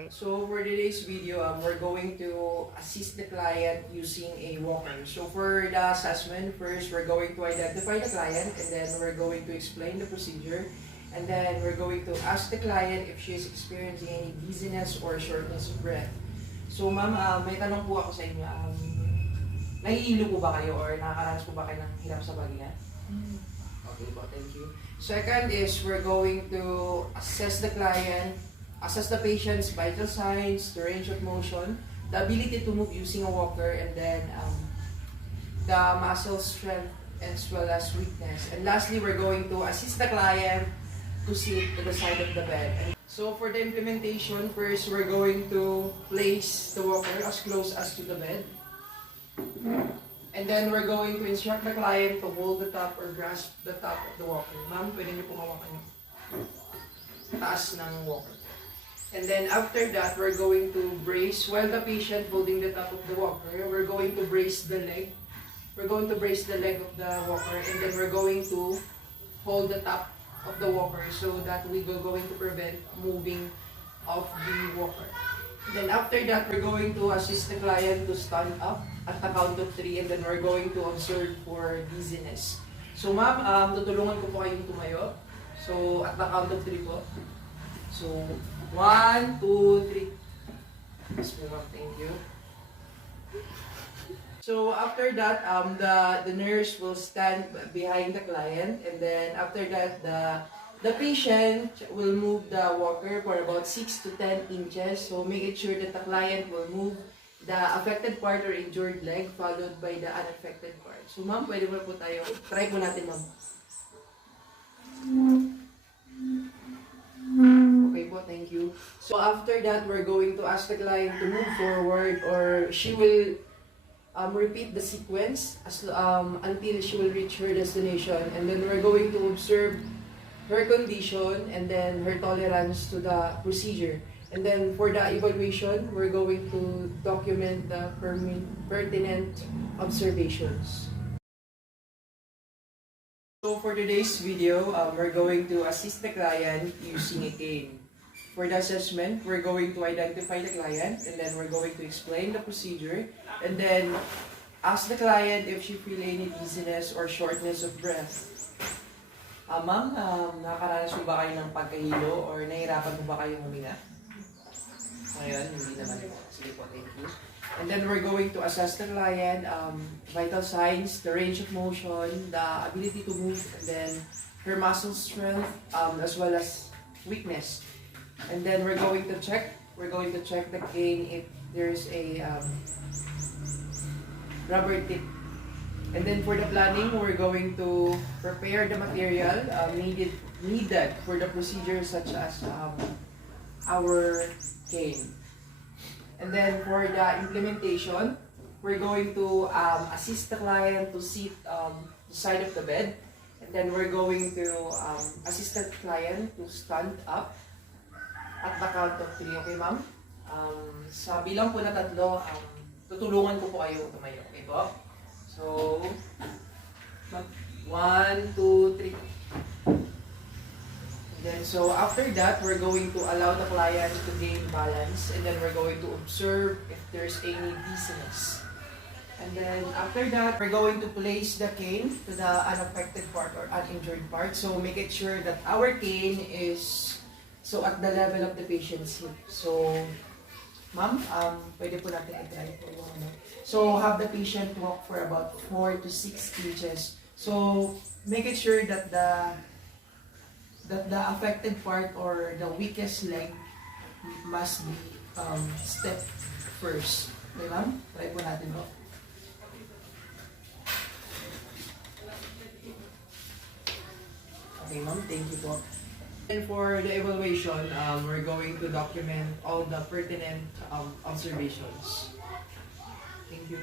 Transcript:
Okay. So for today's video, we're going to assist the client using a walker. So for the assessment, first we're going to identify the client and then we're going to explain the procedure. And then we're going to ask the client if she is experiencing any dizziness or shortness of breath. So ma'am, may tanong po ako sa inyo. Nahihilo po ba kayo or nakakaranas po ba kayo ng hirap sa paghinga? Okay po, thank you. Second is we're going to assess the client, assess the patient's vital signs, the range of motion, the ability to move using a walker, and then the muscle strength as well as weakness. And lastly, we're going to assist the client to sit to the side of the bed. And so for the implementation, first we're going to place the walker as close as to the bed. And then we're going to instruct the client to hold the top or grasp the top of the walker. Ma'am, pwede niyo pong hawakan yung taas ng walker. And then after that, we're going to brace, while the patient holding the top of the walker, we're going to brace the leg. We're going to brace the leg of the walker, and then we're going to hold the top of the walker so that we are going to prevent moving of the walker. Then after that, we're going to assist the client to stand up at the count of 3, and then we're going to observe for dizziness. So ma'am, tutulungan ko po kayong tumayo. So at the count of 3 po. So 1, 2, 3. Yes po ma'am, thank you. So after that, the nurse will stand behind the client, and then after that, the patient will move the walker for about 6 to 10 inches. So make it sure that the client will move the affected part or injured leg followed by the unaffected part. So ma'am, pwede mo po tayo, try po natin ma'am. Okay po, thank you. So after that, we're going to ask the client to move forward, or she will repeat the sequence until she will reach her destination, and then we're going to observe her condition and then her tolerance to the procedure. And then for the evaluation, we're going to document the pertinent observations. So for today's video, we're going to assist the client using a cane. For the assessment, we're going to identify the client, and then we're going to explain the procedure, and then ask the client if she feel any dizziness or shortness of breath. Ma'am, nakakaranas po ba kayo ng pagkahilo or nahihirapan po ba kayong huminga? Ngayon, hindi naman po. Sige po, thank you. And then we're going to assess the client, vital signs, the range of motion, the ability to move, and then her muscle strength, as well as weakness. And then we're going to check the cane if there's a rubber tip. And then for the planning, we're going to prepare the material needed for the procedure, such as our cane. And then for the implementation, we're going to assist the client to sit the side of the bed. And then we're going to assist the client to stand up at the count of 3, okay ma'am? Sa bilang po na 3, tutulungan ko po kayo tumayo, okay po? So, 1, 2, 3. Then, so after that, we're going to allow the client to gain balance, and then we're going to observe if there's any dizziness. And then after that, we're going to place the cane to the unaffected part or uninjured part. So make it sure that our cane is at the level of the patient's hip. So, ma'am, pwede po natin i-try po. So have the patient walk for about 4 to 6 inches. So make it sure that the affected part or the weakest leg must be stepped first. Okay, ma'am? Try po natin po. Okay, ma'am. Thank you po. And for the evaluation, we're going to document all the pertinent observations. Thank you.